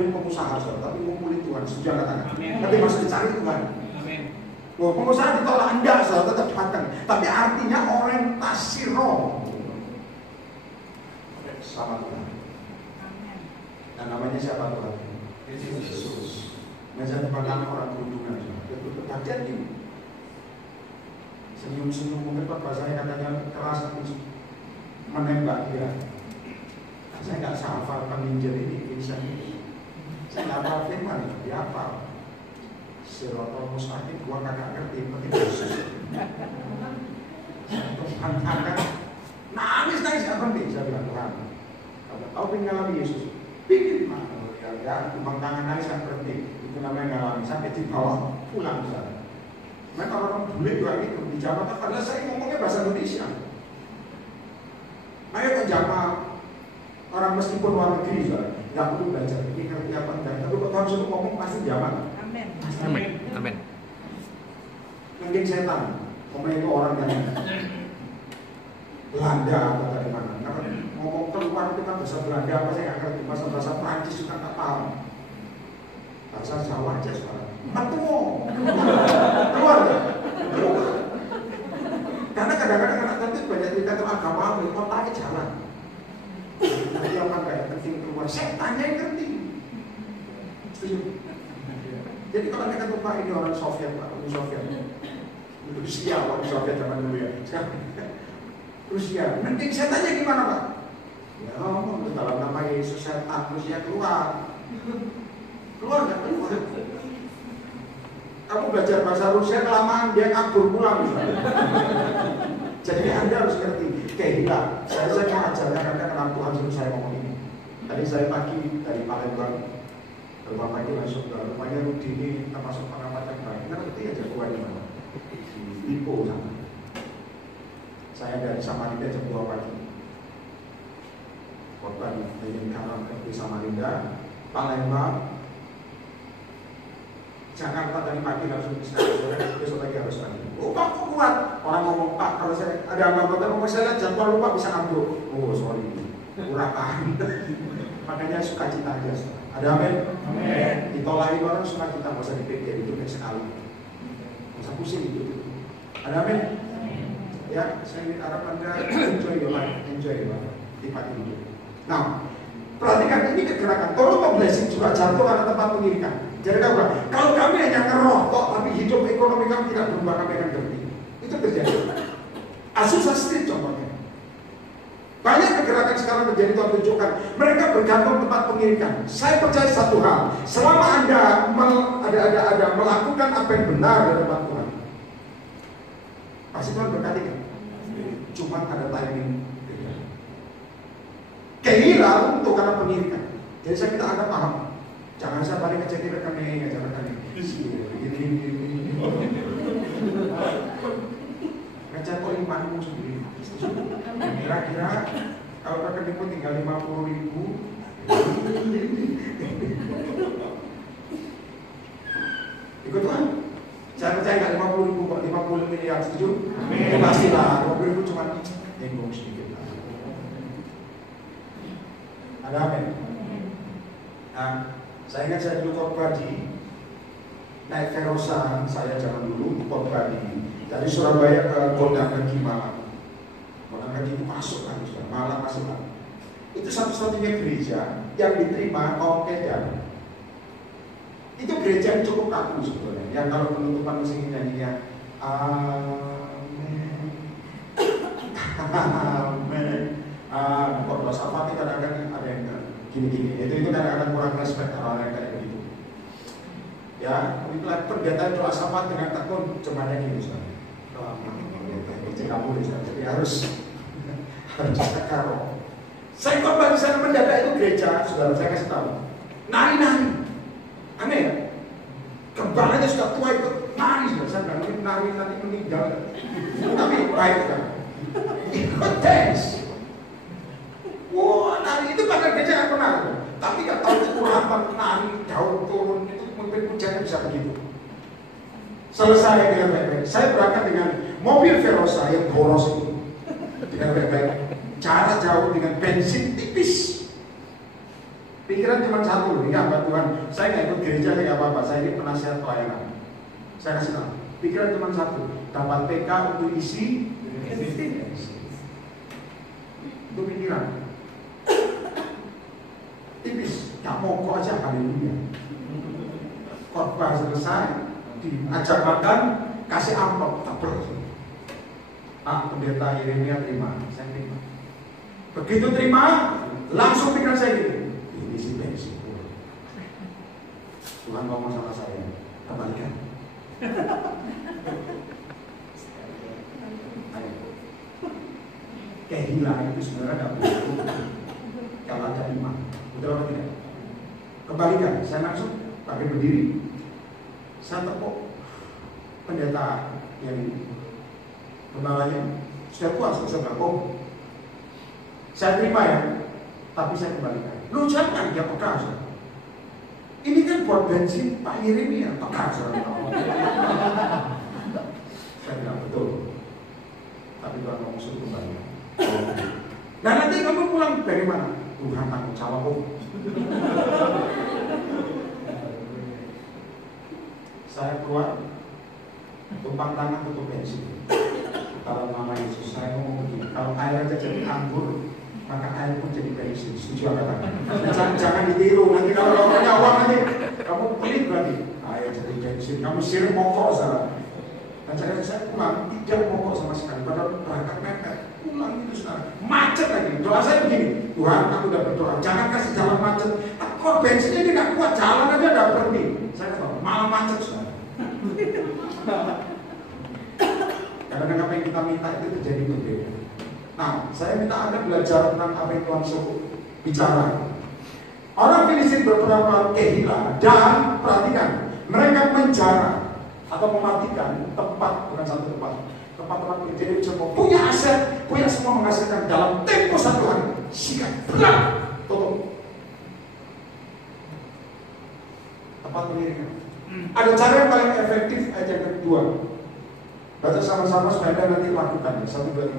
ngumpulin pengusaha, tapi ngumpulin Tuhan. Setuju katakan. Tapi masih dicari Tuhan. Oh, pengusaha ditolak enggak, saudara, tetap datang. Tapi artinya orientasi roh sama Tuhan. Dan namanya siapa Tuhan? Yesus. Menjadi pandangan orang kerudungan. Itu terjadi. Senyum-senyum mungkin bahasanya katanya keras, menembak dia. Saya nggak hafal penginjil ini bisa ini. Saya nggak hafal firman, dia hafal. Sirotol mustaqim, gua kagak ngerti, penting Yesus. Tuhan akan nangis nggak penting, saya bilang Tuhan. Kalau kau pengen ngalami Yesus, bikin mana ya, tumpang tangan nangis yang penting. Itu namanya ngalami sampai dibawa pulang sana. Mereka orang bule juga gitu di Jakarta, padahal saya ngomongnya bahasa Indonesia. Ayo ke Jakarta, orang meskipun luar negeri juga nggak perlu belajar ini ngerti apa enggak, tapi kalau Tuhan suruh ngomong pasti Jakarta. Amin. Amin. Mungkin setan, ngomong itu orang yang Belanda atau dari mana? Karena ngomong keluar itu kan bahasa Belanda apa saya nggak ngerti, bahasa Prancis juga nggak paham, bahasa Jawa aja sekarang. Matuo, keluar ya? Keluar. Karena kadang-kadang anak nanti banyak cerita tentang agama, otaknya jalan. Nanti apa kayak penting keluar, saya tanya yang ngerti. Setuju? Jadi kalau mereka tuh Pak ini orang Soviet, Pak, Uni Soviet, Rusia, Uni Soviet zaman dulu ya. Rusia, nanti saya tanya gimana Pak? Ya, dalam nama Yesus setan Rusia keluar. Keluar nggak keluar? Kamu belajar bahasa Rusia kelamaan dia kabur pulang misalnya. Jadi Anda harus ngerti. Kehilah. Saya mau ajarkan karena kenapa Tuhan suruh saya ngomong ini. Tadi saya pagi dari Palembang ke rumah pagi langsung ke rumahnya Rudi ini termasuk pengamat yang baik. Ngerti aja gua di mana? Di Lipo sana. Saya dari Samarinda jam 2 pagi. Korban dari Karang ke Samarinda, Palembang, Jakarta dari pagi langsung ke sana, besok lagi harus lagi. Oh Pak, kok kuat? Orang ngomong Pak, kalau saya ada anggota ngomong saya lihat jadwal lupa bisa ngambil. Oh sorry, kurang tahan. Makanya sukacita aja. Ada amin? Amin. Ditolak orang sukacita, nggak usah dipikir itu baik sekali. Nggak usah pusing itu. Ada amin? Ya, saya ingin harap Anda enjoy your life, enjoy your life di pagi itu. Nah, perhatikan ini kegerakan. Tolong blessing juga jatuh karena tempat pengirikan. Jadi kalau kami hanya ngeroh kok, tapi hidup ekonomi kami tidak berubah, kami akan berhenti. Itu terjadi. Azusa Street contohnya. Banyak kegerakan sekarang terjadi, Tuhan tunjukkan. Mereka bergantung tempat pengirikan. Saya percaya satu hal, selama Anda ada melakukan apa yang benar di tempat Tuhan, pasti Tuhan berkati kan? Cuma ada timing. Kehilang untuk karena pengirikan. Jadi saya minta Anda paham. Jangan saya balik ke jadi rekening, aja rekening. Ini. Ngecek kok imanmu sendiri. Kira-kira kalau rekeningmu tinggal 50.000, ikut Tuhan. Saya percaya nggak 50.000 kok, 50 miliar, setuju? Pastilah, 50.000 cuma nenggung sedikit. Ada amin? Nah, saya ingat saya dulu khotbah di naik Verosa, saya zaman dulu khotbah dari Surabaya ke Gondang Kegi Malang. Gondang Kegi itu masuk kan, Malang masuk kan. Itu satu-satunya gereja yang diterima kaum Kedah. Itu gereja yang cukup kaku sebetulnya. Yang kalau penutupan musik nyanyinya Amin, Amin. Kalau bahasa Fatih kadang-kadang ada yang gini-gini. Itu kadang-kadang kurang respect orang yang kayak begitu. Ya, pergataan doa syafaat dengan tekun cumannya gini misalnya. Jadi harus cakar. Saya khotbah di sana mendadak itu gereja, saudara saya kasih tahu. Nari-nari. Aneh ya? Kembarannya sudah tua ikut nari, saya bilang mungkin nari nanti meninggal. Tapi baik kan? Ikut dance. Wah, nari itu kan gereja yang pernah. Tapi nggak tahu itu rapat nari, daun turun itu mungkin hujannya bisa begitu. Selesai dengan baik-baik. Saya berangkat dengan mobil Verosa yang boros itu dengan baik-baik. Jarak jauh dengan bensin tipis. Pikiran cuma satu loh, ini hamba Tuhan. Saya nggak ikut gereja kayak apa-apa. Saya ini penasihat pelayanan. Saya kasih tahu. Pikiran cuma satu, dapat PK untuk isi bensin. Itu pikiran. Tipis, nggak mogok aja, haleluya. Khotbah selesai, diajak makan, kasih amplop, tabel. Pendeta Yeremia terima, saya terima. Begitu terima, langsung pikiran saya gitu. Ini si bensin. Tuhan ngomong sama saya, kembalikan. Kehilangan itu sebenarnya tidak boleh kalau ada iman. Betul atau tidak? Kembalikan, saya langsung pakai berdiri. Saya tepuk pendeta yang kembalinya sudah puas, sudah berangkong. Saya terima ya, tapi saya kembalikan. Lu jangan dia peka. Ini kan buat bensin Pak Yeremia, peka. Saya bilang betul, tapi Tuhan ngomong suruh kembalikan. Nah nanti kamu pulang dari mana? Tuhan tanggung jawab. Saya keluar, tumpang tangan tutup bensin. Kalau nama Yesus saya ngomong begini, kalau air aja jadi anggur, maka air pun jadi bensin. Setuju apa kata? Jangan ditiru. Nanti kalau punya uang nanti kamu pelit berarti. Air jadi bensin, kamu sirik mokok salah. Dan saya pulang tidak mokok sama sekali. Padahal berangkat mepet. Pulang itu sekarang macet lagi. Doa saya begini, Tuhan aku udah berdoa, jangan kasih jalan macet. Kok bensinnya dia nggak kuat, jalan aja nggak berhenti. Saya tahu malah macet sekarang. Kadang-kadang apa yang kita minta itu terjadi berbeda. Nah, saya minta Anda belajar tentang apa yang Tuhan suruh bicara. Orang Filistin berperang Kehila dan perhatikan, mereka menjara atau mematikan tempat, bukan satu tempat jadi semua punya aset, punya semua menghasilkan dalam tempo 1 hari. Sikat, berat, tutup. Tempat pengiringan. Ada cara yang paling efektif aja yang kedua. Baca sama-sama supaya Anda nanti lakukan. 1, 2, 3.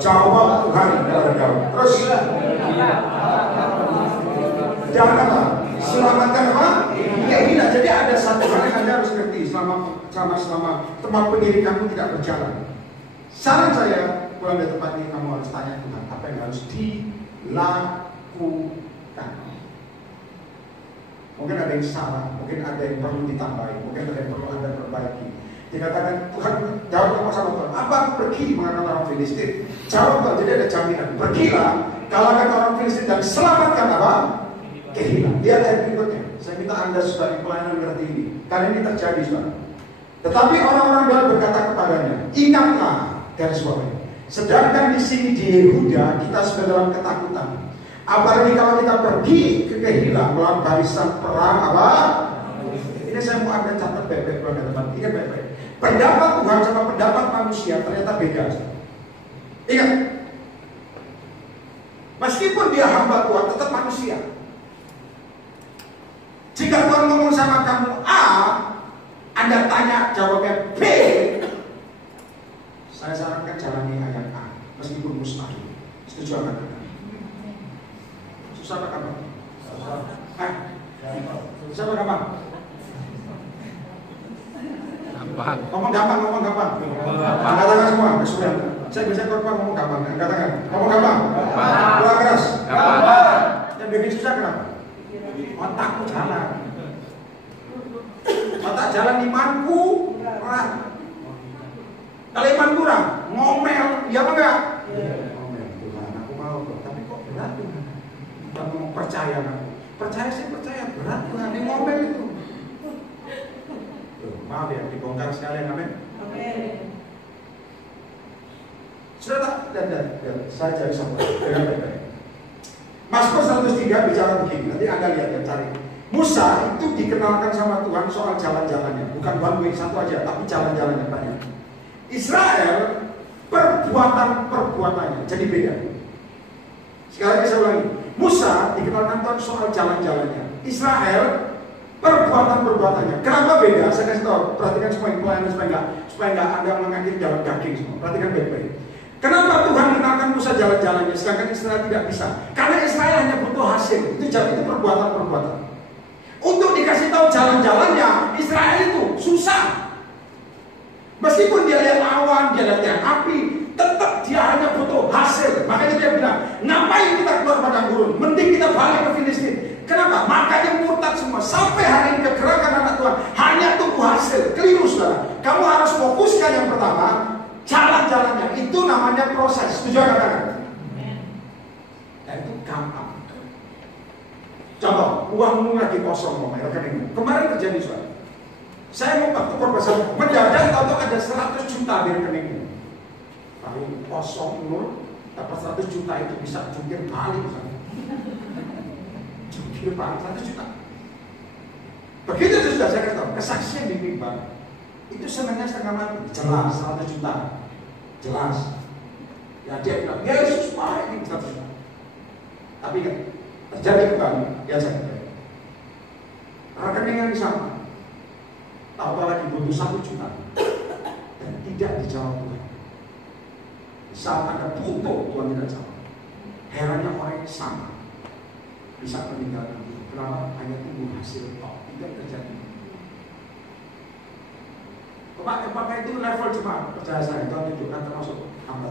Jawab Tuhan, terus. Jangan apa? Selamatkan apa? Kehila. Jadi ada satu hal yang Anda harus ngerti selama tempat pendidikanmu tidak berjalan. Saran saya, pulang dari tempat ini kamu harus tanya Tuhan, apa yang harus dilakukan. Mungkin ada yang salah, mungkin ada yang perlu ditambahi, mungkin ada yang perlu Anda perbaiki. Dikatakan Tuhan, jawab sama Tuhan, apa aku pergi mengalahkan orang Filistin? Jawab Tuhan, jadi ada jaminan. Pergilah, kalahkan orang Filistin dan selamatkan apa? Kehila. Lihat ayat berikutnya. Saya minta Anda sebagai pelayanan ngerti ini. Karena ini terjadi, saudara. Tetapi orang-orang Baal berkata kepadanya, ingatlah, garis bawah. Sedangkan di sini di Yehuda kita sudah dalam ketakutan. Apalagi kalau kita pergi ke Kehila melawan barisan perang apa? Ini saya mau Anda catat baik-baik, teman-teman. Ingat baik-baik. Pendapat Tuhan sama pendapat manusia ternyata beda. Ingat. Meskipun dia hamba Tuhan, tetap manusia. Jika Tuhan ngomong sama kamu A, Anda tanya jawabnya B, saya sarankan jalani ayat A, meskipun mustahil. Setuju apa? Susah apa kamu? Susah apa kamu? Gampang. Ngomong gampang. Angkat tangan semua, kesulitan. Saya bisa ngomong gampang, angkat tangan. Ngomong gampang. Keluar keras. Yang bikin susah kenapa? Otakku jalan. Otak jalan imanku kurang. Kalau iman kurang, ngomel, iya apa enggak? Ngomel, Tuhan aku mau kok, tapi kok berat Tuhan. Tuhan mau percaya aku. Percaya sih percaya, berat Tuhan, ini ngomel itu. Tuh, maaf ya, dibongkar sekalian, amin. Sudah tak? Dan saya cari sampai Mazmur 103 bicara begini, nanti Anda lihat dan cari. Musa itu dikenalkan sama Tuhan soal jalan-jalannya, bukan one way satu aja, tapi jalan-jalannya banyak. Israel perbuatannya jadi beda. Sekali lagi saya ulangi, Musa dikenalkan Tuhan soal jalan-jalannya. Israel perbuatannya. Kenapa beda? Saya kasih tahu. Perhatikan semua yang pelayanan supaya nggak Anda mengakhiri jalan daging semua. Perhatikan baik-baik. Kenapa Tuhan mengenalkan Musa jalan-jalannya, sedangkan Israel tidak bisa? Karena Israel hanya butuh hasil. Itu perbuatan-perbuatan. Untuk dikasih tahu jalan-jalannya, Israel itu susah. Meskipun dia lihat awan, dia lihat api, tetap dia hanya butuh hasil. Makanya dia bilang, ngapain kita keluar padang gurun? Mending kita balik ke Filistin. Kenapa? Makanya murtad semua. Sampai hari ini kegerakan anak Tuhan hanya tunggu hasil. Keliru saudara. Kamu harus fokuskan yang pertama, jalan-jalannya. Itu namanya proses. Setuju katakan? Dan itu gampang. Contoh, uangmu lagi kosong rekeningmu. Kemarin terjadi saudara. Saya mau waktu profesor mendadak tahu ada 100 juta di rekeningmu. Lalu kosong nur, dapat 100 juta itu bisa jungkir balik misalnya. Jungkir balik 100 juta. Begitu itu sudah saya katakan, kesaksian di mimbar itu senangnya setengah mati. Jelas 100 juta. Jelas. Ya dia bilang, Yesus baik ini 100 juta. Tapi kan terjadi kembali, ya saya katakan. Rekening yang sama. Tahu lagi butuh 1 juta dan tidak dijawab Tuhan. Saat Anda butuh, Tuhan tidak jawab. Herannya orang yang sama bisa meninggalkan Tuhan. Kenapa? Hanya tunggu hasil toh. Tidak terjadi. Apakah itu level jemaat? Percaya saya, Tuhan tunjukkan termasuk hamba.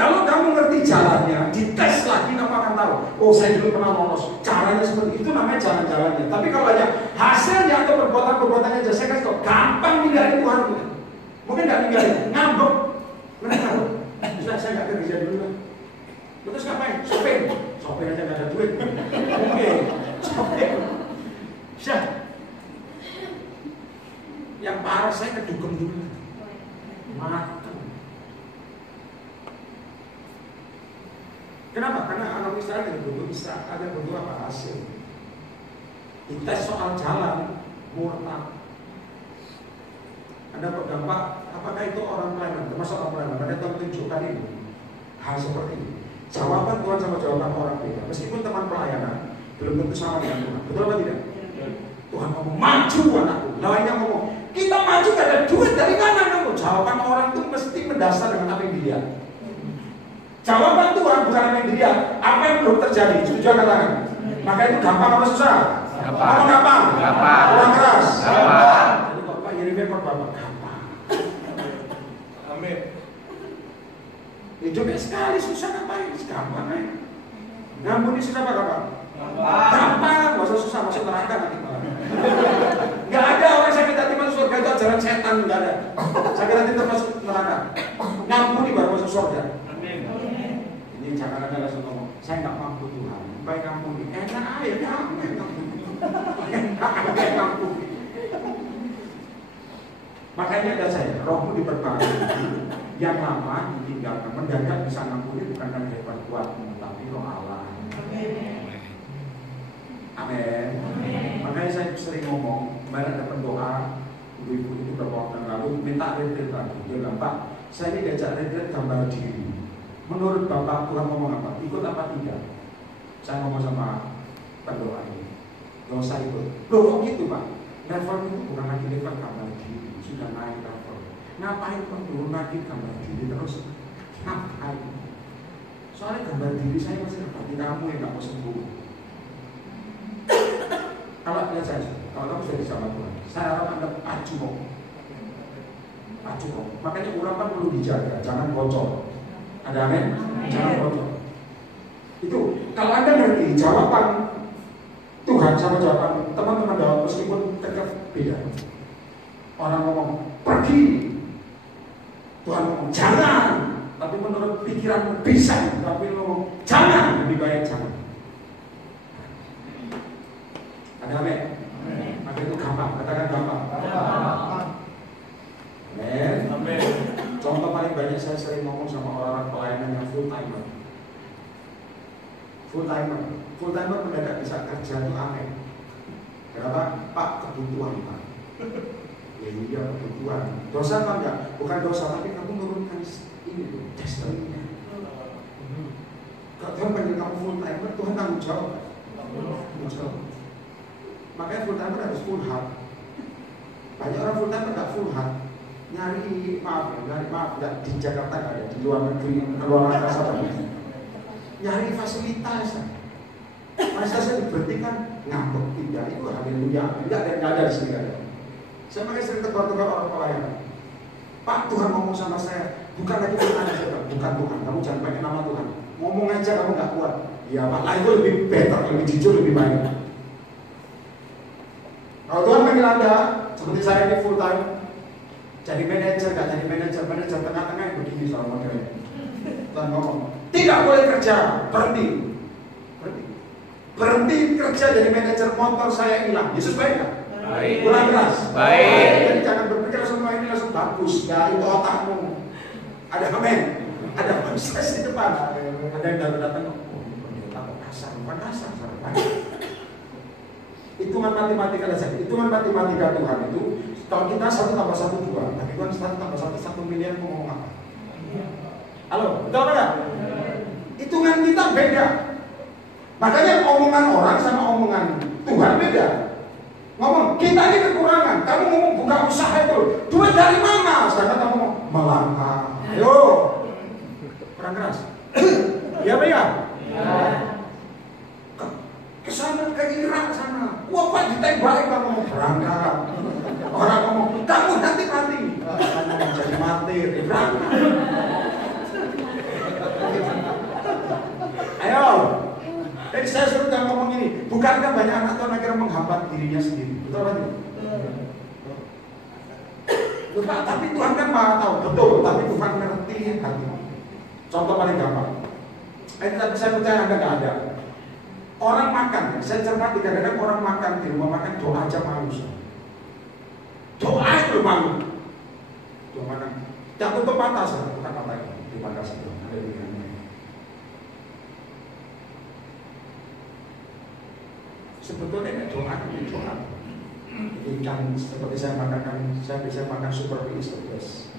Kalau kamu ngerti jalannya, dites lagi kamu akan tahu. Oh, saya dulu pernah lolos. Caranya seperti itu, namanya jalan-jalannya. Tapi kalau aja hasilnya atau perbuatan-perbuatannya aja, saya kasih tahu, gampang ninggalin Tuhan. Mungkin nggak ninggalin, ngambek. Mereka sudah saya nggak kerja dulu lah. Terus ngapain? Shopping. Shopping aja nggak ada duit. Oke, shopping. Sudah. Yang parah saya kedugem dulu. Makan. Kenapa? Karena anak Israel ada butuh apa? Hasil. Dites soal jalan, murtad. Anda berdampak, apakah itu orang pelayanan? Termasuk orang pelayanan. Pada Tuhan tunjukkan ini hal seperti ini. Jawaban Tuhan sama jawaban orang beda. Meskipun teman pelayanan belum tentu sama dengan Tuhan. Betul atau tidak? Tuhan ngomong maju anakku. Lainnya ngomong kita maju gak ada duit dari mana kamu? Jawaban orang itu mesti mendasar dengan apa yang dilihat. Jawaban Tuhan bukan apa yang dilihat, apa yang belum terjadi. Setuju katakan? Maka itu gampang apa susah? Gampang. Gampang. Kurang keras. Gampang. Jadi Bapak Yeremia Bapak gampang. Amin. Hidupnya sekali susah ngapain? Gampang ya. Ngampuni susah apa gampang? Gampang. Gak usah susah masuk neraka nanti malah. Gak ada orang sakit hati masuk surga itu ajaran setan, gak ada. Sakit hati termasuk neraka. Ngampuni baru masuk surga. Ini jangan ada langsung ngomong, saya nggak mampu Tuhan. Baik kampuni, enak aja kamu yang kampuni. Enak kampuni. Makanya ada saya, rohmu diperbarui. Yang lama ditinggalkan, mendadak bisa ngampuni bukan karena hebat kuatmu, tapi roh Allah. Amin. Makanya saya sering ngomong, kemarin ada pendoa, ibu-ibu itu beberapa waktu lalu minta retreat lagi. Dia bilang, Pak, saya ini diajak retreat gambar diri. Menurut Bapak Tuhan ngomong apa? Ikut apa tidak? Saya ngomong sama pendoa ini, gak usah ikut. Loh kok gitu Pak? Level itu bukan lagi level gambar diri, sudah naik level. Ngapain perlu lagi gambar diri terus? Ngapain? Soalnya gambar diri saya masih seperti kamu yang gak mau sembuh. Kalau lihat saya, kalau kamu sudah sama Tuhan, saya harap Anda pacu kok. Makanya urapan perlu dijaga, jangan bocor. Ada amin? Jangan bocor. Itu kalau Anda ngerti jawaban Tuhan sama jawaban teman-teman jawab meskipun tetap beda. Orang ngomong pergi, Tuhan ngomong jangan. Tapi menurut pikiranmu bisa, tapi ngomong jangan, lebih baik jangan. Ada amin? Maka itu gampang, katakan gampang. Amin. Contoh paling banyak saya sering ngomong sama orang-orang pelayanan yang full timer. Full timer mendadak bisa kerja itu aneh. Kenapa? Pak, kebutuhan Pak. Ya iya kebutuhan. Dosa apa enggak? Bukan dosa, tapi kamu menurunkan ini tuh, destiny-nya. Kalau Tuhan panggil kamu full timer, Tuhan tanggung jawab. Makanya full timer harus full heart. Banyak orang full time nggak full hard, nyari maaf, nggak di Jakarta nggak ada, di luar negeri, luar angkasa nyari fasilitas. Fasilitasnya diberhentikan, ngambek tidak, itu haleluya, nggak ada di sini ada. Saya makanya sering tegur-tegur orang pelayanan. Pak, Tuhan ngomong sama saya, bukan lagi Tuhan aja, bukan Tuhan, kamu jangan pakai nama Tuhan. Ngomong aja kamu nggak kuat. Ya Pak, lah itu lebih better, lebih jujur, lebih baik. Kalau Tuhan panggil Anda, seperti saya ini full time, jadi manajer, nggak jadi manajer tengah-tengah yang begini soal modelnya. Tuhan ngomong, tidak boleh kerja, berhenti kerja jadi manajer, motor saya hilang. Yesus baik nggak? Baik. Kurang keras. Baik. Jadi jangan berpikir semua ini langsung bagus. Ya itu otakmu. Ada amin. Ada proses di depan. Ada yang datang. Oh ini pendeta kasar, bukan kasar. Hitungan matematika saja. Hitungan matematika Tuhan itu. Kalau kita 1 tambah 1 2, tapi Tuhan 1 tambah 1 1 miliar mau ngomong apa? Halo, betul nggak? Hitungan kita beda. Makanya omongan orang sama omongan Tuhan beda. Ngomong, kita ini kekurangan. Kamu ngomong buka usaha itu. Duit dari mana? Sedangkan kamu ngomong, melangkah. Ayo. Kurang keras. Iya apa ya? Kesana ke Irak sana. Wah Pak ditembak kamu mau berangkat. Orang ngomong, kamu nanti mati. Kamu mau jadi martir. Berangkat. Ayo. Jadi saya suruh jangan ngomong ini. Bukankah banyak anak Tuhan akhirnya menghambat dirinya sendiri? Betul apa tidak? Lupa, tapi Tuhan kan maha tahu. Betul, tapi Tuhan ngerti hati. Contoh paling gampang. Tapi saya percaya Anda nggak ada. Orang makan, saya cermati kadang-kadang orang makan di rumah makan doa aja malu. Doa itu malu. Doa makan. Jatuh ke patah, bukan patah itu. Terima kasih Tuhan. Sebetulnya ini doa. Ikan seperti saya makan, saya bisa makan super fish terus.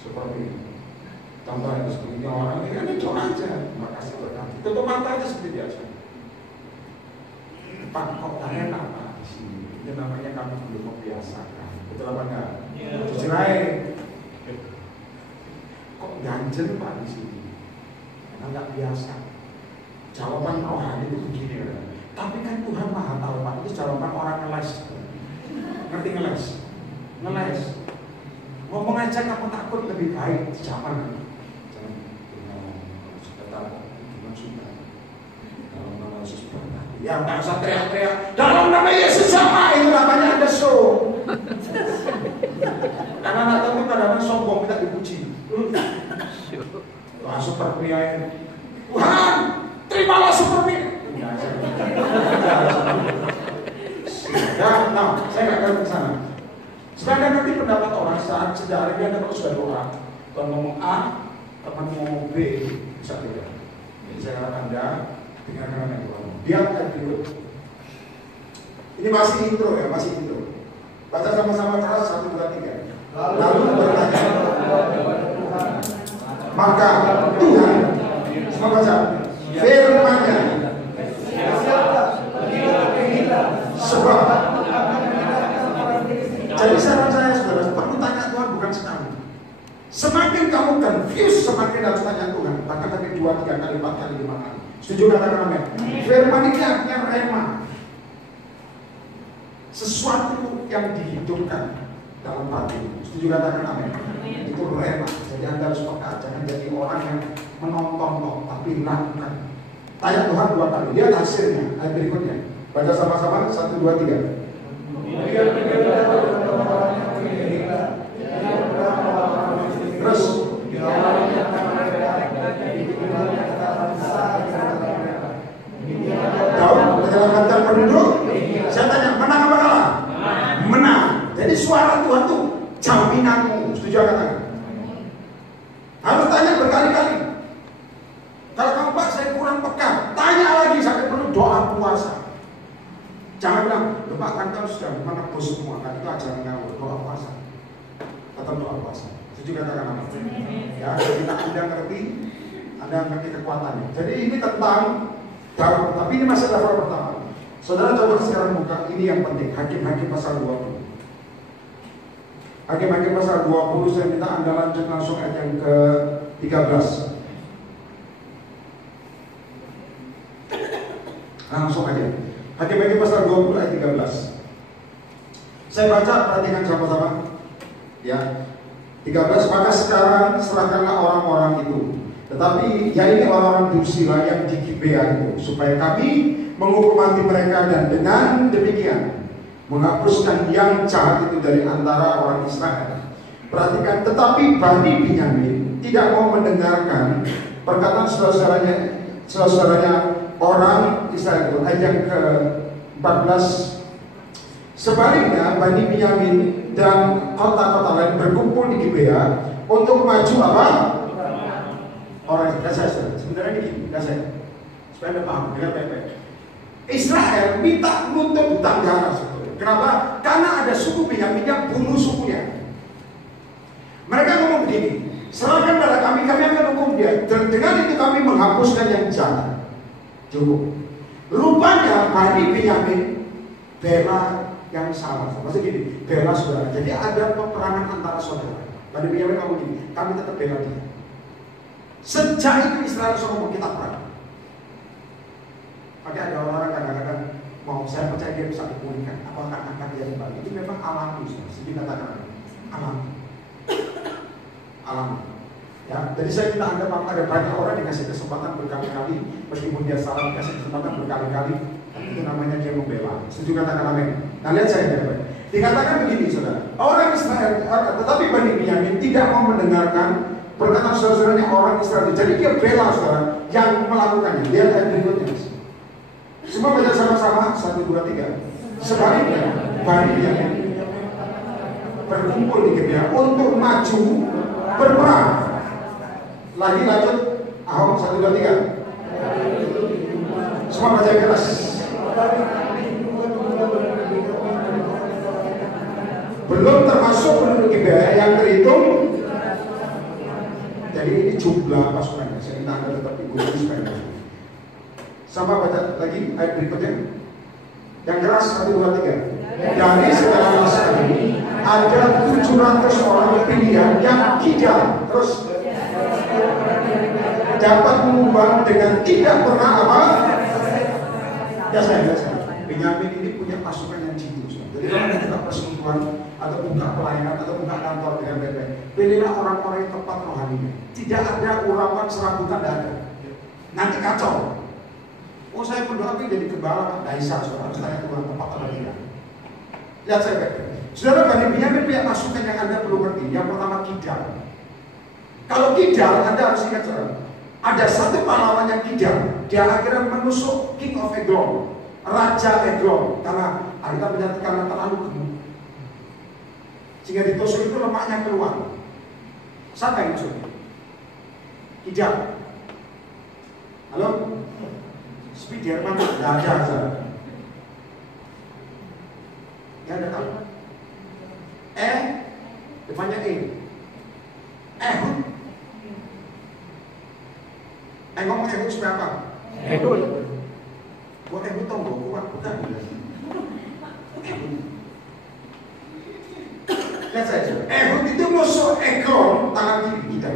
Super fish. Contoh itu seperti orang ini doa aja. Terima kasih Tuhan. Tutup mata aja seperti biasa. Pak, kok tak enak Pak di sini? Itu namanya kamu belum membiasakan. Betul apa enggak? Jujur aja. Kok ganjel Pak di sini? Karena nggak biasa. Jawaban rohani itu begini ya. Tapi kan Tuhan maha tahu Pak. Itu jawaban orang ngeles. Ngerti ngeles? Ngeles. Ngomong aja kamu takut lebih baik. Jangan. Ya nggak usah teriak-teriak. Dalam nama Yesus sama itu namanya ada show. Karena anak tahu kadang-kadang sombong kita dipuji. Wah super pria Tuhan. Terimalah supermi. Ya, nah, saya nggak akan ke sana. Sekarang nanti pendapat orang saat sejarah dia ada sudah doa. Kalau ngomong A, teman ngomong B, bisa tidak. Jadi saya harap Anda dengarkan yang Tuhan. Dia akan berikut. Ini masih intro ya, masih intro. Baca sama-sama keras 1, 2, 3. Lalu bertanya. Maka Tuhan, semua baca. Firman-Nya sebab jadi saran saya saudara perlu tanya Tuhan bukan sekali. Semakin kamu confused semakin harus tanya Tuhan. Bahkan tadi 2, 3 kali, 4 kali, 5 kali. Setuju katakan amin? Firman ini artinya rema, sesuatu yang dihidupkan dalam hati. Setuju katakan amin? Itu rema. Jadi Anda harus peka, jangan jadi orang yang menonton kok, tapi lakukan. Tanya Tuhan 2 kali, lihat hasilnya. Ayat berikutnya, baca sama-sama 1, 2, 3. Terus Daud menyelamatkan penduduk. Saya tanya, menang apa kalah? Menang. Jadi suara Tuhan tuh jaminanmu. Setuju katakan? Harus tanya berkali-kali. Kalau kamu Pak saya kurang peka, tanya lagi sampai perlu doa puasa. Jangan bilang, Pak kan kamu sudah menebus semua, kan itu ajaran kamu, doa puasa. Tetap doa puasa. Setuju katakan apa? Ya, kita Anda ngerti kekuatannya. Jadi ini tentang Daud, tapi ini masih level pertama. Saudara coba sekarang buka, ini yang penting, Hakim-Hakim pasal 20. Hakim-Hakim pasal 20, saya minta Anda lanjut langsung ayat yang ke-13. Langsung aja. Hakim-Hakim pasal 20 ayat 13. Saya baca, perhatikan sama-sama. Ya. 13, maka sekarang serahkanlah orang-orang itu. Tetapi ya ini orang-orang Dursila yang di Gibea itu, supaya kami menghukum mati mereka dan dengan demikian menghapuskan yang jahat itu dari antara orang Israel. Perhatikan, tetapi Bani Binyamin tidak mau mendengarkan perkataan saudara-saudaranya orang Israel itu. Ayat yang ke-14, sebaliknya Bani Binyamin dan kota-kota lain berkumpul di Gibea untuk maju apa? Orang Israel. Sebenarnya ini saya supaya Anda paham, dengar baik-baik. Israel minta nuntut hutang darah. Kenapa? Karena ada suku Binyamin yang bunuh sukunya. Mereka ngomong begini, serahkan pada kami, kami akan hukum dia. Dan dengan itu kami menghapuskan yang jahat. Cukup. Rupanya Bani Binyamin bela yang salah. Maksudnya gini, bela saudara. Jadi ada peperangan antara saudara. Bani Binyamin ngomong gini, kami tetap bela dia. Sejak itu Israel ngomong kita perang. Makanya ada orang-orang kadang-kadang mau saya percaya dia bisa dipulihkan. Apakah akan dia kembali? Itu memang alami, sedih katakan alami. Alami. Ya, jadi saya minta Anda, ada banyak orang dikasih kesempatan berkali-kali, meskipun dia salah dikasih kesempatan berkali-kali, itu namanya dia membela. Setuju katakan amin. Nah lihat saya baik-baik. Dikatakan begini, saudara. Orang Israel, tetapi Bani Binyamin tidak mau mendengarkan perkataan saudara-saudaranya orang Israel. Jadi dia bela saudara yang melakukannya. Lihat ayat berikutnya. Semua baca sama-sama, 1, 2, 3. Sebaliknya, Bani Binyamin berkumpul di Gibea untuk maju berperang. Lagi lanjut, Ahok 1, 2, 3. Semua baca keras. Belum termasuk penduduk Gibea yang terhitung. Jadi ini jumlah pasukannya. Saya minta Anda tetap ikuti supaya. Sama baca lagi ayat berikutnya. Yang keras 1, 2, 3. Dari segala pasukan ini ada 700 orang pilihan yang kidal. Terus dapat mengubah dengan tidak pernah apa? Ya saya. Binyamin ini punya pasukan yang jitu. Jadi kalau Anda buka persekutuan atau buka pelayanan atau buka kantor dengan baik-baik, pilihlah orang-orang yang tepat rohaninya. Tidak ada urapan serabutan, tidak ada. Nanti kacau. Oh saya berdoa jadi gembala, tidak bisa. Saudara harus tanya Tuhan tepat atau tidak. Lihat saya baik-baik. Saudara, Bani Binyamin punya pasukan yang Anda perlu ngerti. Yang pertama kidal. Kalau kidal, Anda harus ingat saudara, ada satu pahlawan yang kidal. Dia akhirnya menusuk King of Eglon, Raja Eglon, karena Alkitab menyatakan karena terlalu gemuk. Sehingga ditusuk itu lemaknya keluar. Siapa yang tusuk? Kidal. Halo? Spiderman tidak ada saudara. Ya ada tahu? Depannya Ehud. Ngomong Ehud supaya apa? Ehud. Buat Ehud tonggo kuat, bukan? Lihat saja. Ehud itu musuh Eglon tangan kiri kita.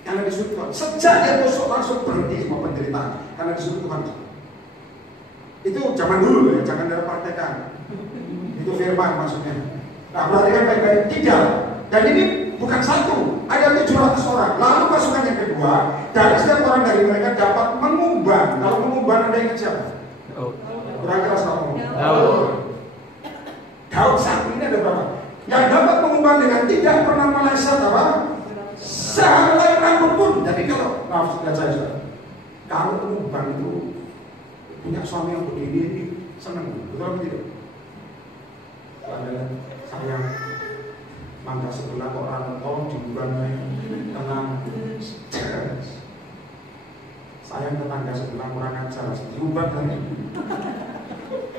Karena disuruh Tuhan. Sejak dia musuh langsung berhenti semua penderitaan. Karena disuruh Tuhan. Itu zaman dulu ya, jangan dari praktekan. Itu firman maksudnya. Nah, perhatikan baik-baik. Tidak. Dan ini bukan satu, ada 700 orang. Lalu pasukan yang kedua, dari setiap orang dari mereka dapat mengumban. Kalau mengumban, Anda ingat siapa? Kurang keras ngomong. Daud satu ini ada berapa? Yang dapat mengumban dengan tidak pernah meleset apa? Sehelai rambut pun. Jadi kalau, maaf sudah saya sudah. Kalau mengumban itu punya suami yang begini ini senang, betul atau tidak? Adalah sayang mangga sebelah orang tolong dibuang tenang. Sayang tetangga sebelah kurang ajar, diubah dari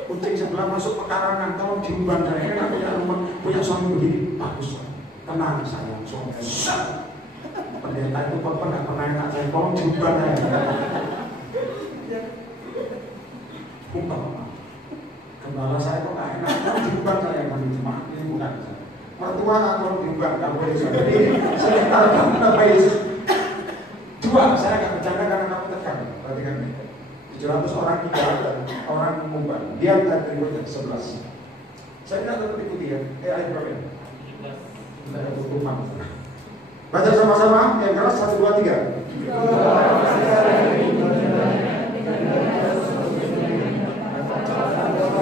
kucing sebelah masuk pekarangan, tolong diubah dari kan punya rumah punya suami begini bagus, tenang sayang suami. Pendeta itu pernah enak saya tolong diubah dari. Gembala saya kok gak enak, kalau diubah saya yang jemaat ini bukan. Mertua kalau diubah gak boleh. Jadi saya taruh nama Yesus. Dua, saya gak bercanda karena kamu tekan. Perhatikan ini. 700 orang tidak ada, orang mengubah. Dia berikutnya 11. Saya tidak tetap ikuti ya. Ayat berapa ya? Saya tutupan. Baca sama-sama, yang keras 1, 2, 3.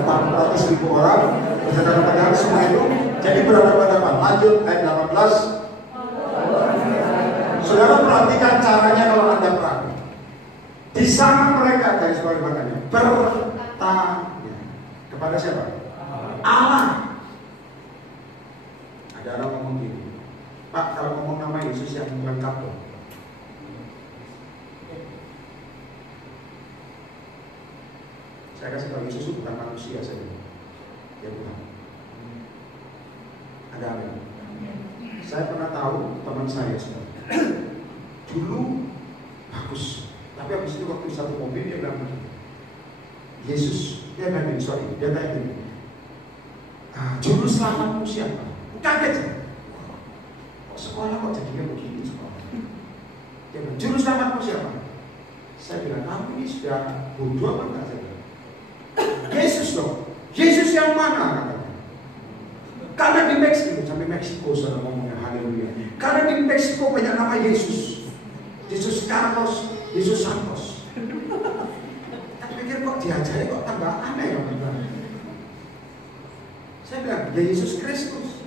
400.000 orang berdasarkan padahal semua itu jadi berhadapan-hadapan. Lanjut ayat 18. Saudara perhatikan caranya kalau Anda perang. Di sana mereka dari sekolah makanya bertanya kepada siapa? Allah. Ada orang ngomong gini, Pak, kalau ngomong nama Yesus yang lengkap loh. Saya kasih tahu, Yesus bukan manusia saja. Dia bukan. Ada apa? Saya pernah tahu teman saya dulu bagus, tapi habis itu waktu satu mobil dia bilang Yesus, dia bilang dia tanya gini, juru selamatmu siapa? Kaget. Kok sekolah kok jadinya begini sekolah? Dia bilang, juru selamatmu siapa? Saya bilang, kamu ini sudah bodoh apa enggak? Saya bilang, Yesus dong. Yesus yang mana? Katanya. Karena di Meksiko, sampai Meksiko saudara ngomongnya haleluya. Karena di Meksiko banyak nama Yesus. Yesus Carlos, Yesus Santos. Saya pikir kok diajari kok tambah aneh ya. Saya bilang, ya Yesus Kristus.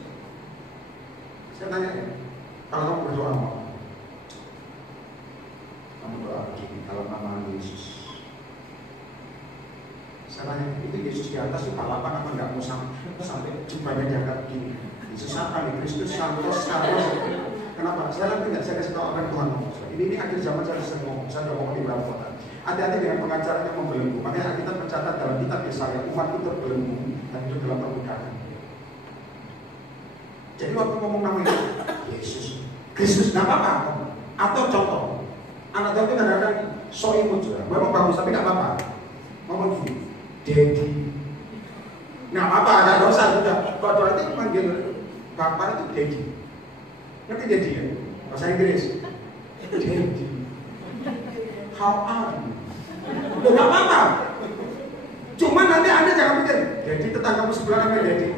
Saya tanya, kalau kamu berdoa apa? Kamu doa begini, kalau nama Yesus. Saya tanya, itu Yesus di atas itu balapan apa enggak mau sampai jubahnya diangkat begini? Yesus apa nih? Kristus, Santos, Carlos. Kenapa? Saya nanti enggak, saya kasih tahu apa yang Tuhan ngomong. Ini akhir zaman saya sering ngomong, saya udah ngomong di beberapa kota. Hati-hati dengan pengacaranya membelenggu. Makanya kita mencatat dalam kitab Yesaya, umat itu terbelenggu dan hidup dalam perbudakan. Jadi waktu ngomong namanya Yesus, Kristus, nggak apa-apa. Atau contoh, anak itu kadang-kadang so imut juga, memang bagus tapi nggak apa-apa. Ngomong gini, Daddy, nggak apa-apa, ada dosa juga. Kalau doa itu manggil bapak itu Daddy, ngerti Daddy ya? Bahasa Inggris, Daddy, how are you? Nggak apa-apa. Cuma nanti Anda jangan pikir, Daddy tetanggamu sebelah namanya Daddy.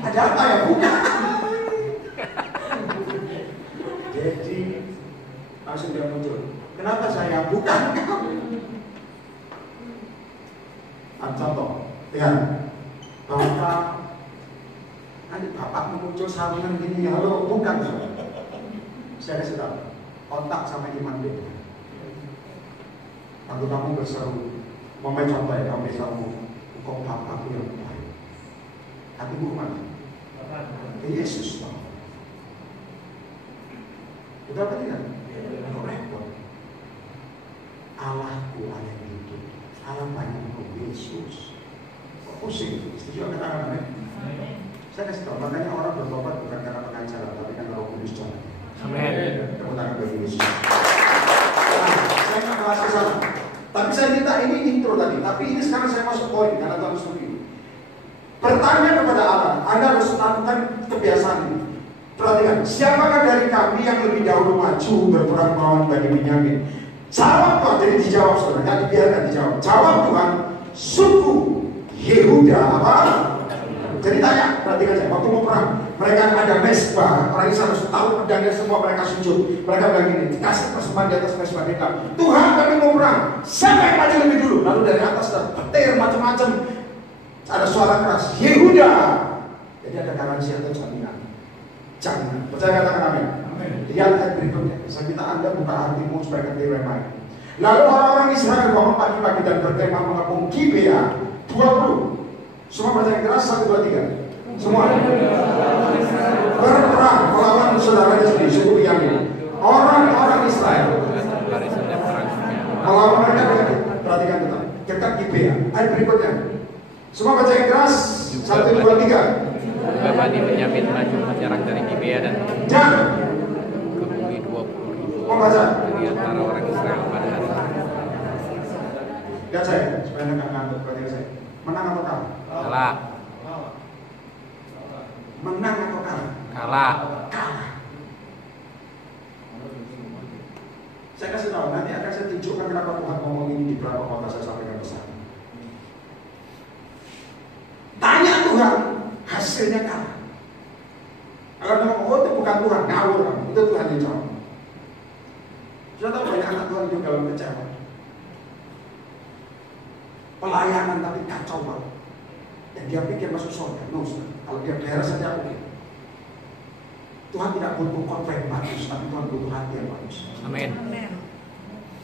Ada apa ya? Bukan. Jadi langsung dia muncul. Kenapa saya? Bukan kamu. Contoh, lihat. Bapak, nanti bapak muncul saringan gini, halo, bukan. Saya kasih tahu, otak sama iman beda. Waktu kamu berseru, mau contoh ya, kamu berseru, kok bapakku yang baik. Hatimu mana? Yesus tahu. Betul apa tidak? Kok repot? Allahku Allah yang hidup. Allah banyak Yesus. Kok pusing? Setuju apa tangan? Saya kasih tahu, makanya orang bertobat bukan karena pengacara, tapi karena Roh Kudus jalan. Amin. Tepuk tangan bagi Yesus. Saya nggak bahas ke sana. Tapi saya minta ini intro tadi. Tapi ini sekarang saya masuk poin karena Tuhan setuju. Bertanya kepada Allah, Anda harus lakukan kebiasaan ini. Perhatikan, siapakah dari kami yang lebih dahulu maju berperang melawan Bani Binyamin? Jawab Tuhan, jadi dijawab saudara, jangan dibiarkan dijawab. Jawab Tuhan, suku Yehuda apa? Jadi tanya, perhatikan saja, waktu mau perang, mereka ada mesbah, orang Israel harus tahu pedangnya semua, mereka sujud. Mereka bilang gini, kasih persembahan di atas mesbah kita. Tuhan, kami mau perang, siapa yang maju lebih dulu? Lalu dari atas ada petir macam-macam. Ada suara keras, Yehuda. Jadi ada garansi atau jaminan. Jangan, percaya katakan amin. Lihat ayat berikutnya. Saya minta Anda buka hatimu supaya ngerti remai. Lalu orang-orang Israel bangun pagi-pagi dan berkemah mengepung Gibea 20. Semua baca yang keras 1, 2, 3. Semua berperang melawan saudaranya sendiri, suku Yamin. Orang-orang Israel melawan mereka dengan, perhatikan tetap, dekat Gibea. Ayat berikutnya. Semua baca yang keras 1, 2, 3. Bani Benyamin maju menyerang dari Gibea dan ke bumi 20.000 membaca di antara orang Israel pada hari itu. Lihat saya Saya nggak ngantuk, berarti saya menang atau kalah? Kalah. Menang atau kalah? Kalah. Kalah. Saya kasih tahu, nanti akan saya tunjukkan kenapa Tuhan ngomong ini di beberapa kota saya sampaikan ke sana. Tanya Tuhan, hasilnya kalah. Kalau ngomong, oh itu bukan Tuhan, ngawur kan? Itu Tuhan yang jawab. Sudah tahu banyak anak Tuhan hidup dalam kecewa. Pelayanan tapi kacau banget. Dan dia pikir masuk surga, kalau dia beres saja oke. Tuhan tidak butuh konven bagus, tapi Tuhan butuh hati yang bagus. Amin.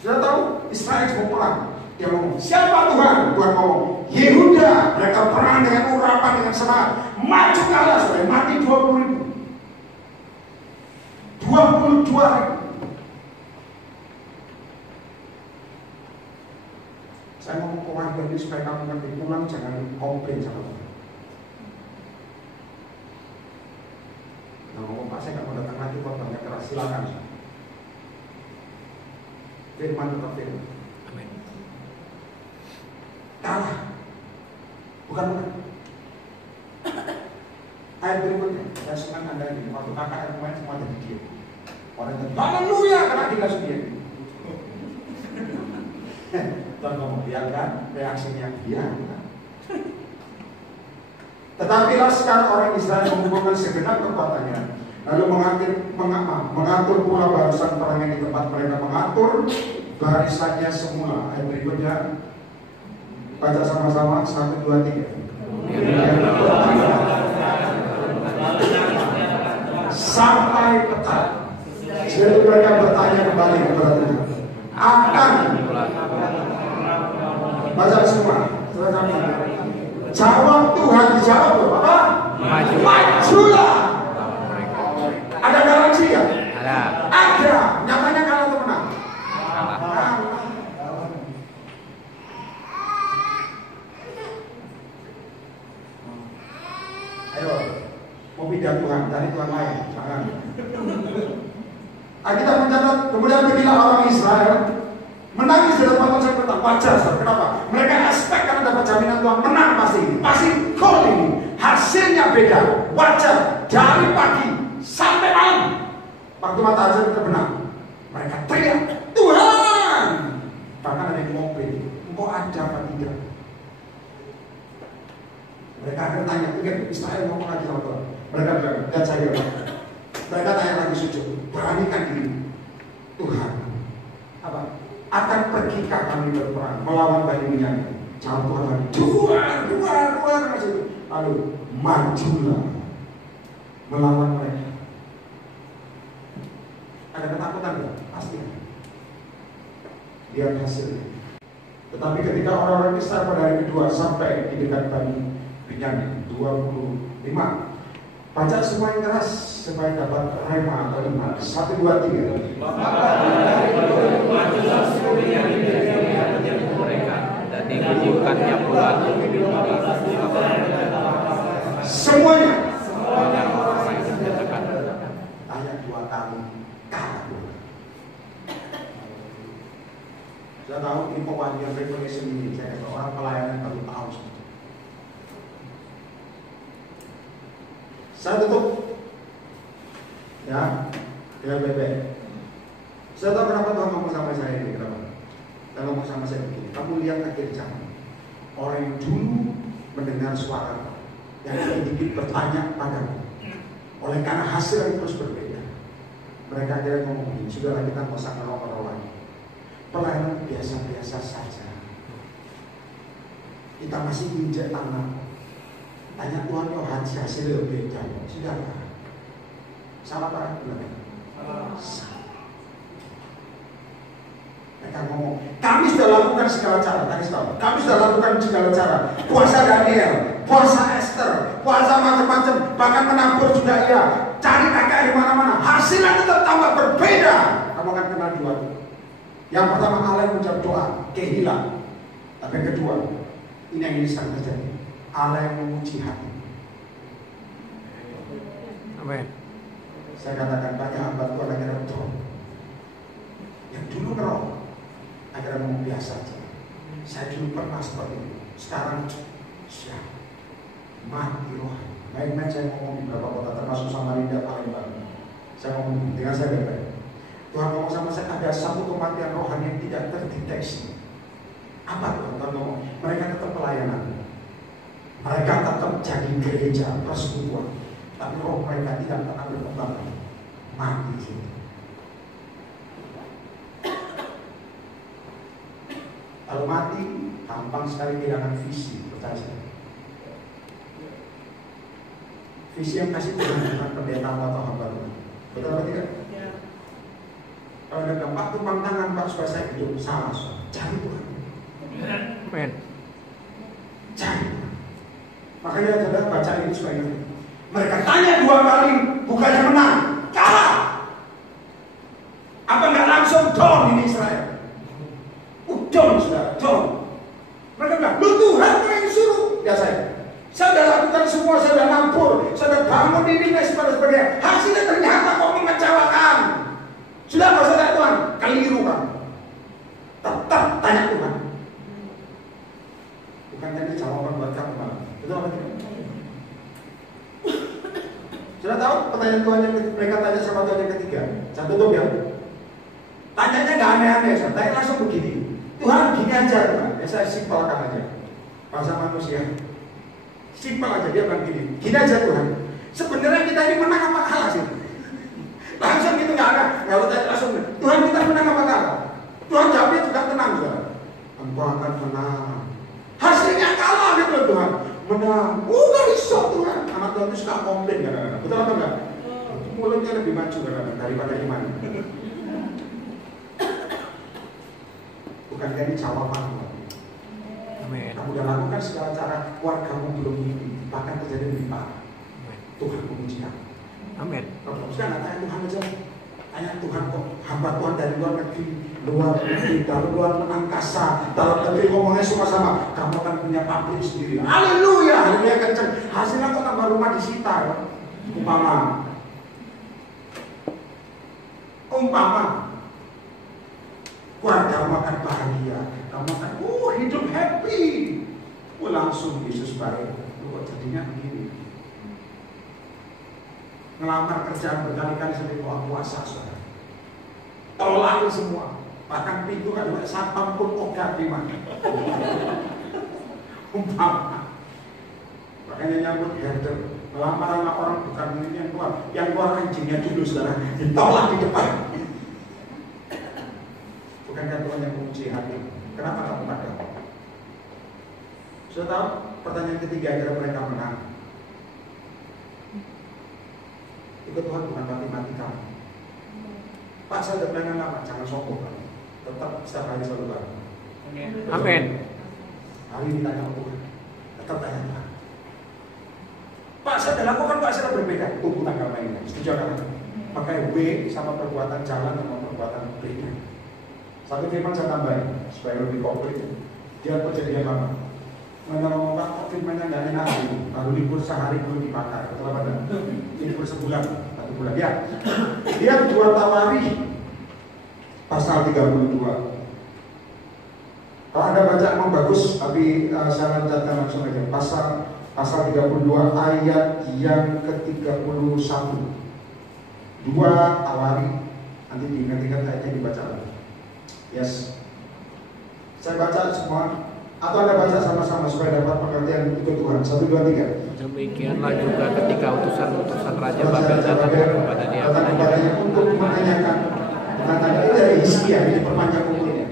Sudah tahu Israel mau perang, dia ngomong siapa Tuhan? Tuhan ngomong Yehuda. Mereka perang dengan urapan, dengan semangat, maju kalah, sudah mati 20.000, 22.000. Saya ngomong ke warga ini supaya kamu nanti pulang jangan komplain sama Tuhan. Nah, ngomong Pak, saya nggak mau datang lagi buat banyak keras, silakan. Firman tetap firman. Amin. Kalah, bukan. Ayat berikutnya, saya senang Anda ini. Waktu kakak kemarin semua jadi diam. Orang tadi, haleluya, karena dikasih diam. Tuhan ngomong, biarkan reaksinya, biarkan. Tetapi sekarang orang Israel mengumpulkan segenap kekuatannya, lalu mengatur pula barisan perang yang di tempat mereka mengatur barisannya semula. Ayat berikutnya, baca sama-sama 1, 2, 3. Sampai petang. Jadi mereka bertanya kembali kepada Tuhan, akan baca semua. Jawab Tuhan, dijawab apa? Majulah. Ada garansi ya? Ada. Nyatanya kalah atau menang? Kalah. Ayo, mau pindah Tuhan, cari Tuhan lain. Jangan. Kita mencatat, kemudian pergilah orang Israel menangis di depan konsep petang. Wajar, kenapa? Mereka expect karena dapat jaminan Tuhan menang pasti gol ini. Hasilnya beda, wajar. Dari pagi sampai malam, waktu matahari terbenam, mereka teriak Tuhan. Bahkan ada yang ngomong, engkau ada apa tidak? Mereka akan tanya, Israel ngomong lagi sama Tuhan. Mereka bilang, dan saya mereka tanya lagi sujud, beranikan diri Tuhan. Apa? Akan pergikah kami berperang melawan Bani Binyamin? Jawab Tuhan lagi, dua lalu majulah melawan mereka. Ada ketakutan enggak? Pasti. Lihat hasilnya. Tetapi ketika orang-orang Israel pada hari kedua sampai di dekat Bani Binyamin 25, baca semua yang keras supaya dapat rema atau iman. 1, 2, 3. Mereka dan dikumpulkannya pula semuanya. orang yang dinyatakan. Ayat 2 kali kalah. Saya tahu ini pewajian revelation ini. Saya kata orang pelayanan baru tahu. Saya tutup. Ya, BB. Saya tahu kenapa Tuhan ngomong sama saya ini. Kenapa? Tuhan ngomong sama saya begini. Kamu lihat akhir zaman. Orang yang dulu mendengar suara yang dikit bertanya padamu. Oleh karena hasil yang terus berbeda, mereka akhirnya ngomong begini. Sudahlah, kita nggak usah ngerok-ngerok lagi. Pelayanan biasa-biasa saja. Kita masih injek tanah. Tanya Tuhan, yo hasilnya beda. Sudahlah. Salah Pak? Belum. Mereka ngomong, kami sudah lakukan segala cara. Kami sudah lakukan segala cara. Puasa Daniel, puasa Esther, puasa macam-macam, bahkan menabur juga iya. Cari kakak di mana-mana. Hasilnya tetap tambah berbeda. Kamu akan kenal dua. Yang pertama, Allah yang menjawab doa, kehilang. Tapi yang kedua, ini yang ini sedang terjadi. Allah yang menguji hati. Amin. Saya katakan banyak hamba Tuhan akhirnya drop. Yang dulu ngerok, akhirnya ngomong biasa aja. Saya dulu pernah seperti itu. Sekarang siap mati rohani. Baik-baik saya ngomong di beberapa kota termasuk Samarinda, Palembang. Saya ngomong dengan saya baik-baik. Tuhan ngomong sama saya, ada satu kematian rohani yang tidak terdeteksi. Apa Tuhan ngomong? Mereka tetap pelayanan, mereka tetap jadi gereja persekutuan, tapi roh mereka tidak pernah berkembang. Mati sini. Kalau mati, gampang sekali kehilangan visi, percaya saya. Visi yang kasih Tuhan bukan pendeta atau hamba Tuhan. Betul atau tidak? Ya. Kalau ada gampang tumpang tangan Pak supaya saya hidup, salah. Cari Tuhan. Amen. Cari Tuhan. Makanya saudara baca ini supaya ini. Mereka tanya 2 kali, bukannya menang, kalah. Apa nggak langsung down ini Israel? Down sudah, down. Mereka bilang, lu Tuhan yang suruh. Ya saya sudah lakukan semua, saya sudah nampur, saya sudah bangun ini dan sebagainya. Hasilnya ternyata kok mengecewakan. Sudah apa saudara Tuhan? Keliru kan? Tetap tanya Tuhan. Bukan tadi jawaban buat kamu malah. Betul apa tidak? Sudah tahu pertanyaan Tuhan yang mereka tanya sama Tuhan yang ketiga? Saya tutup ya. Tanyanya nggak aneh-aneh, saya tanya langsung begini. Tuhan gini aja Tuhan, ya saya simpelkan aja. Bahasa manusia simpel aja, dia bilang gini. Gini aja Tuhan, sebenarnya kita ini menang apa kalah sih? Langsung gitu nggak ada, nggak usah langsung. Tuhan kita menang apa kalah? Tuhan jawabnya juga tenang Tuhan. Engkau akan menang. Hasilnya kalah gitu Tuhan. Menang. Nggak bisa Tuhan. Anak Tuhan itu suka komplain kadang-kadang. Betul atau enggak? Mulutnya lebih maju kadang-kadang daripada iman. Bukan dari jawaban. Amin. Kamu udah lakukan segala cara, keluargamu belum ini, bahkan terjadi lebih parah. Tuhan memuji kamu. Amin. Kalau sekarang tanya Tuhan aja, tanya Tuhan kok hamba Tuhan dari luar negeri, luar negeri, dalam luar angkasa, dalam negeri ngomongnya semua sama. Kamu akan punya pabrik sendiri. Haleluya, haleluya kenceng. Hasilnya kok tambah rumah disita, ya? Umpama. Keluarga makan bahagia, kamu akan hidup happy. Langsung Yesus baik. Kok jadinya begini? Ngelamar kerjaan berkali-kali sampai bawa puasa, saudara. Tolak semua. Bahkan pintu kan juga satpam pun ogah di mana. Umpama. Makanya nyambut herder. Ngelamar anak orang bukan ini yang keluar anjingnya dulu, saudara. Ditolak di depan. Bukankah Tuhan yang menguji hati? Kenapa kamu pada? Sudah tahu? Pertanyaan ketiga adalah mereka menang. Itu Tuhan bukan mati-mati kamu. Pak, saya udah pelayanan lama, jangan sombong kamu. Tetap setiap hari selalu bangun. Amin. Hari ini tanya Tuhan, tetap tanya Tuhan. Pak, saya udah lakukan, Pak, saya berbeda. Tunggu tanggal mainnya. Setuju kan? Pakai W sama perbuatan jalan sama perbuatan berbeda. Satu firman saya tambahin supaya lebih komplit. Dia perjanjian lama. Ngomong Pak, kok firmannya nggak enak ini? Baru libur sehari belum dipakai. Betul apa enggak? Libur sebulan, 1 bulan. Ya. Dia 2 Tawari pasal 32. Kalau Anda baca memang bagus, tapi saya lanjutkan langsung aja. Pasal 32 ayat yang ke-31. 2 Tawari. Nanti diingat-ingat ayatnya dibaca lagi. Yes. Saya baca semua atau Anda baca sama-sama supaya dapat pengertian itu Tuhan. 1, 2, 3. Demikianlah juga ketika utusan-utusan Raja Babel datang kepada dia untuk menanyakan tentang ini dari Hizkia, ini perpanjang umurnya,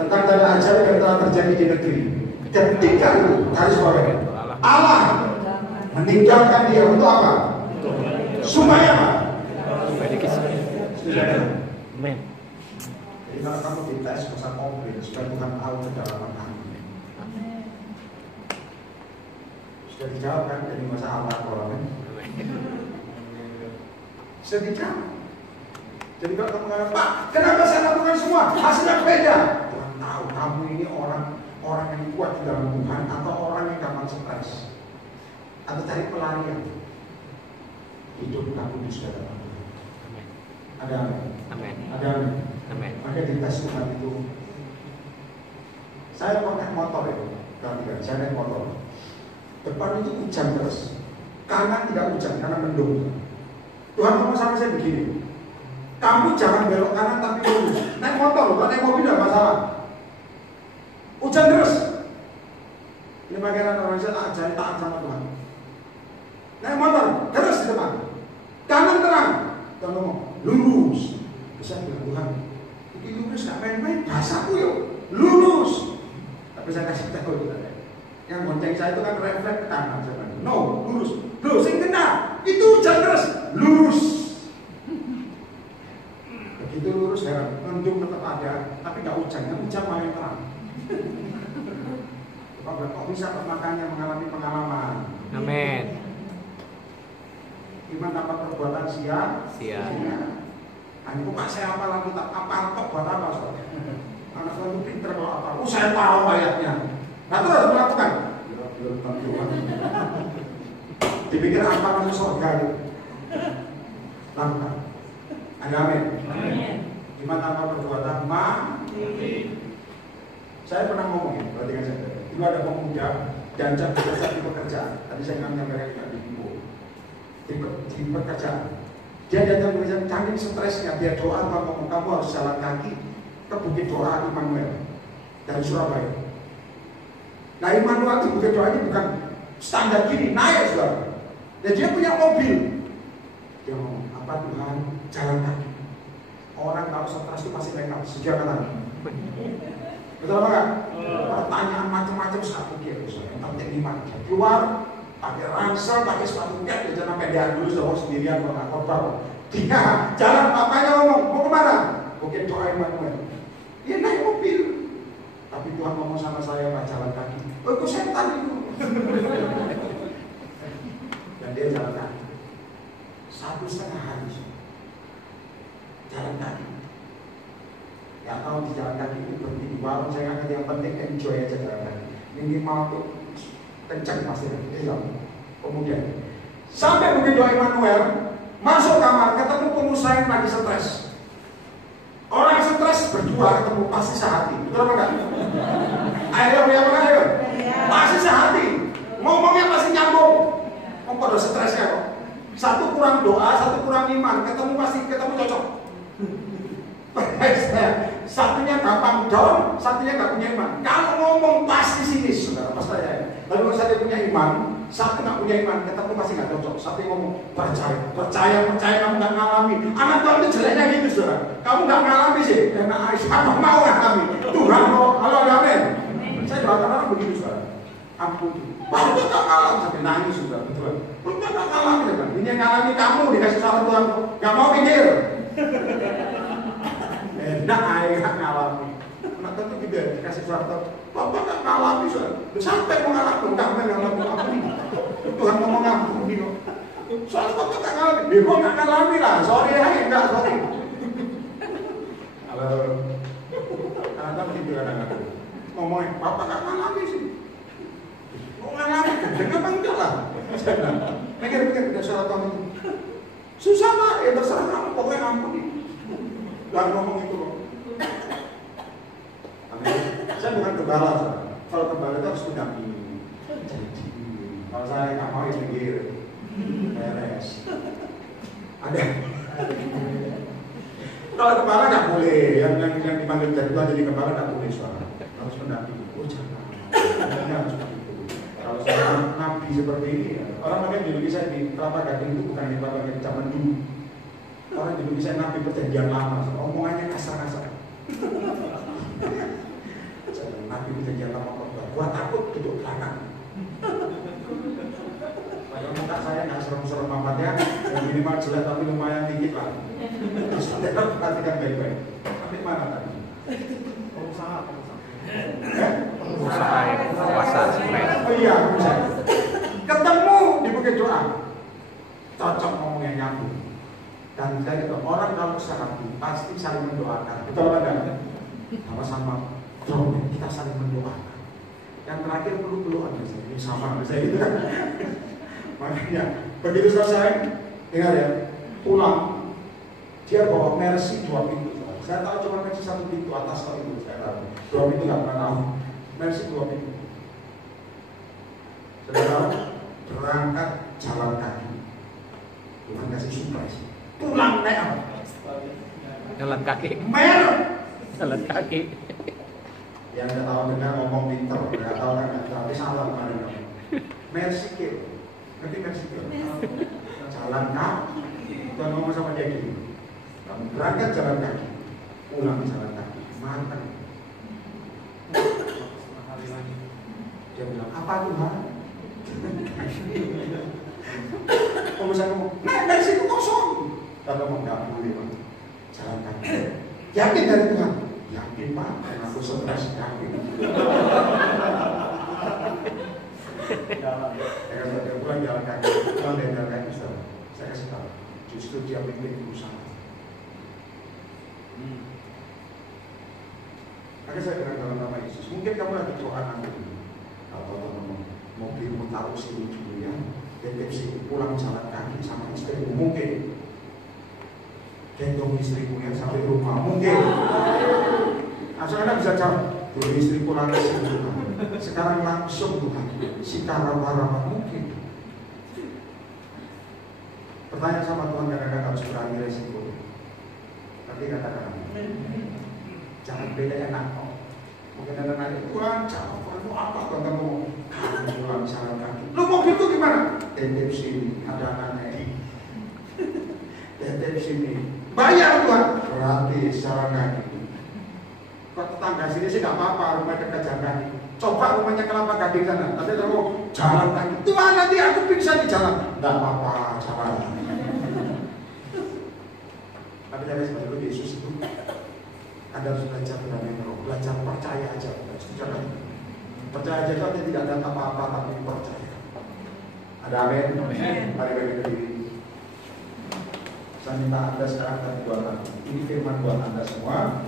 tentang tanda ajaib yang telah terjadi di negeri. Ketika itu garis bawahi Allah meninggalkan dia untuk apa? Supaya apa? Supaya dikisahkan. Amin. Jadi kalau kamu dites, masa komplain supaya Tuhan tahu kedalaman kamu. Sudah dijawab kan dari masa awal kalau sudah dijawab. Jadi kalau kamu mengatakan, Pak, kenapa saya lakukan semua? Hasilnya beda. Tuhan tahu kamu ini orang yang kuat di dalam Tuhan atau orang yang gampang stres atau cari pelarian. Hidup kamu di saudara Tuhan. Ada amin. Amin. Ada amin. Amin. Maka di tes Tuhan itu Saya pakai motor itu, saya naik motor. Depan itu hujan terus, kanan tidak hujan karena mendung. Tuhan ngomong sama saya begini, kamu jangan belok kanan tapi lurus. Naik motor, bukan naik mobil tidak masalah. Hujan terus. Ini bagaimana orang saya tak ajari taat sama Tuhan. Naik motor terus di depan, kanan terang. Tuhan ngomong lurus. Bisa bilang Tuhan, ini lurus gak main-main, bahasaku yuk, lurus. Tapi saya kasih tahu yang bonceng saya itu kan refleks ke kanan. Saya bilang, no, lurus. Loh, sing kena, itu hujan terus, lurus. Begitu lurus heran, mendung tetap ada, tapi gak hujan, kan hujan main terang. Kok bisa makanya mengalami pengalaman? Amin. Iman tanpa perbuatan sia-sia. Aku Pak saya apa lagi tak apa kok buat apa soalnya? Anak saya itu pinter kalau apa? Saya tahu ayatnya. Nah terus melakukan. Dipikir apa masuk surga itu? Lakukan. Ada amin. Iman tanpa perbuatan Saya pernah ngomong ya, perhatikan saya. Dulu ada pemuda dan jam bekerja di pekerjaan. Tadi saya nggak menyampaikan di pekerjaan. Dia datang bekerja, saking stresnya, dia doa, ngomong kamu harus jalan kaki ke Bukit Doa Immanuel dari Surabaya. Nah Immanuel itu Bukit Doa ini bukan standar gini, naik saudara. Dan dia punya mobil. Dia ngomong, apa Tuhan, jalan kaki. Orang kalau stres itu pasti nekat, sejak kanan. Betul apa enggak? Pertanyaan macam-macam saya pikir, yang penting iman. Keluar, pakai ransel, pakai sepatu kaki, dia jangan pedean dulu, jauh sendirian, nggak kotor. Dia jalan, papanya ngomong, mau kemana? Bukit Doa Immanuel. Dia naik mobil. Tapi Tuhan ngomong sama saya, Pak, jalan kaki. Oh, itu setan itu. Dan dia jalan kaki. 1,5 hari. Jalan kaki. Gak tahu di jalan kaki itu berhenti di warung, saya nggak yang penting enjoy aja jalan kaki. Minimal tuh kencang pasti. Kemudian sampai Bukit Doa Immanuel, masuk kamar, ketemu pengusaha yang lagi stres. Orang stres berdua ketemu pasti sehati, betul apa enggak? Ayo, pasti sehati. Ngomongnya pasti nyambung. Kok pada stresnya kok? Satu kurang doa, satu kurang iman, ketemu cocok. Satunya gampang down, satunya nggak punya iman. Kalau ngomong pasti sinis, saudara, pas saya. Lalu kalau satu punya iman, satu nggak punya iman, ketemu pasti nggak cocok. Satu ngomong percaya kamu nggak ngalami. Anak Tuhan itu jeleknya gitu, saudara. Kamu nggak ngalami sih, karena siapa mau ngalami? Tuhan mau, kalau ada amin. Saya doakan orang begitu, saudara. Ampun, baru nggak ngalami sampai nangis, saudara. Betul. Belum nggak ngalami, kan? Ini yang ngalami kamu dikasih salah Tuhan, nggak mau pikir. Nah, ayah ngalami. Anak tentu juga dikasih suatu, bapak nggak ngalami, sampai mengalami, nggak ngalami apa ini? Tuhan ngomong ngampuni kok. Soalnya bapak nggak ngalami, kok nggak ngalami lah. Sorry, enggak sorry. Halo, anak begitu anak ngomongin, bapak nggak ngalami sih. Kok ngalami? Kenapa enggak lah? Mikir tidak salah Tuhan. Susah lah, ya terserah kamu, pokoknya ngampuni. Jangan ngomong itu kok. Saya bukan gembala, kalau gembala itu harus mendampingi. Kalau saya nggak mau pinggir, beres. Ada. Kalau gembala nggak boleh, yang dipanggil jadi gembala nggak boleh soalnya. Harus mendampingi. Oh jangan. Harus begitu. Kalau saya nabi seperti ini, orang mungkin dulu saya di Kelapa Gading itu bukan di Kelapa Gading zaman dulu. Orang dulu bisa nabi perjanjian lama, omongannya kasar-kasar. Nabi perjanjian lama khotbah, gua takut duduk belakang. Padahal muka saya nggak serem-serem amatnya, yang minimal jelek tapi lumayan dikit lah. Terus kita perhatikan baik-baik. Sampai mana tadi? Pengusaha. Usaha puasa stres. Oh iya, pengusaha. Ketemu di Bukit Doa, cocok ngomongnya nyambung. Dan saya itu orang kalau sehati pasti saling mendoakan. Betul enggak? Sama-sama kita saling mendoakan. Yang terakhir peluk-pelukan ini sama saya itu kan. Makanya begitu selesai, dengar ya, pulang dia bawa Mercy 2 pintu. Saya tahu cuma Mercy 1 pintu atas kalau itu saya tahu. 2 pintu nggak pernah tahu. Mercy 2 pintu. Saudara, berangkat jalan kaki. Tuhan kasih surprise. Pulang naik apa? Jalan kaki. Jalan kaki. Yang nggak tahu dengar ngomong pinter, nggak tahu kan, tapi salah kemarin. Mercy ke, ngerti Mercy ke? Jalan kaki. Tuhan ngomong sama dia gini. Kamu berangkat jalan kaki, pulang jalan kaki, matang. Dia bilang, apa Tuhan? Kalau misalnya ngomong, Mercy itu kosong. Kalau ngomong, nggak boleh Pak, jalan kaki. Yakin dari Tuhan? Yakin Pak, karena aku stres, yakin. Dia pulang jalan kaki, pulang dari jalan kaki, saya kasih tahu, justru dia memiliki usaha. Maka saya bilang dalam nama Yesus, mungkin kamu lagi doa nanti, atau mobilmu taruh sini dulu ya, titip sini, pulang jalan kaki sama istrimu, mungkin. Gendong istrimu yang sampai rumah, mungkin. Asal Anda bisa jawab, dulu istriku lagi sini Tuhan. Sekarang langsung Tuhan, si karama mungkin. Bertanya sama Tuhan kadang-kadang harus berani resiko. Tapi katakan, jangan beda enak. Mungkin ada nanya, Tuhan, jawabanmu apa? Tuhan ngomong, kamu pulang jalan kaki. Lu mobil itu gimana? Titip sini, ada anaknya. Titip sini. Bayar Tuhan, gratis jalan kaki. Kok tetangga sini sih nggak apa-apa, rumah dekat jalan kaki. Coba rumahnya Kelapa Gading sana, tapi kamu jalan kaki. Tuhan nanti aku bisa di jalan. Nggak apa-apa, jalan. Tapi jangan seperti itu, Yesus itu Anda harus belajar dengan roh, belajar percaya aja. Jangan percaya aja, tapi tidak ada apa-apa, tapi percaya. Ada amin? Mari bagi diri. Saya minta Anda sekarang dan buat ini firman buat Anda semua.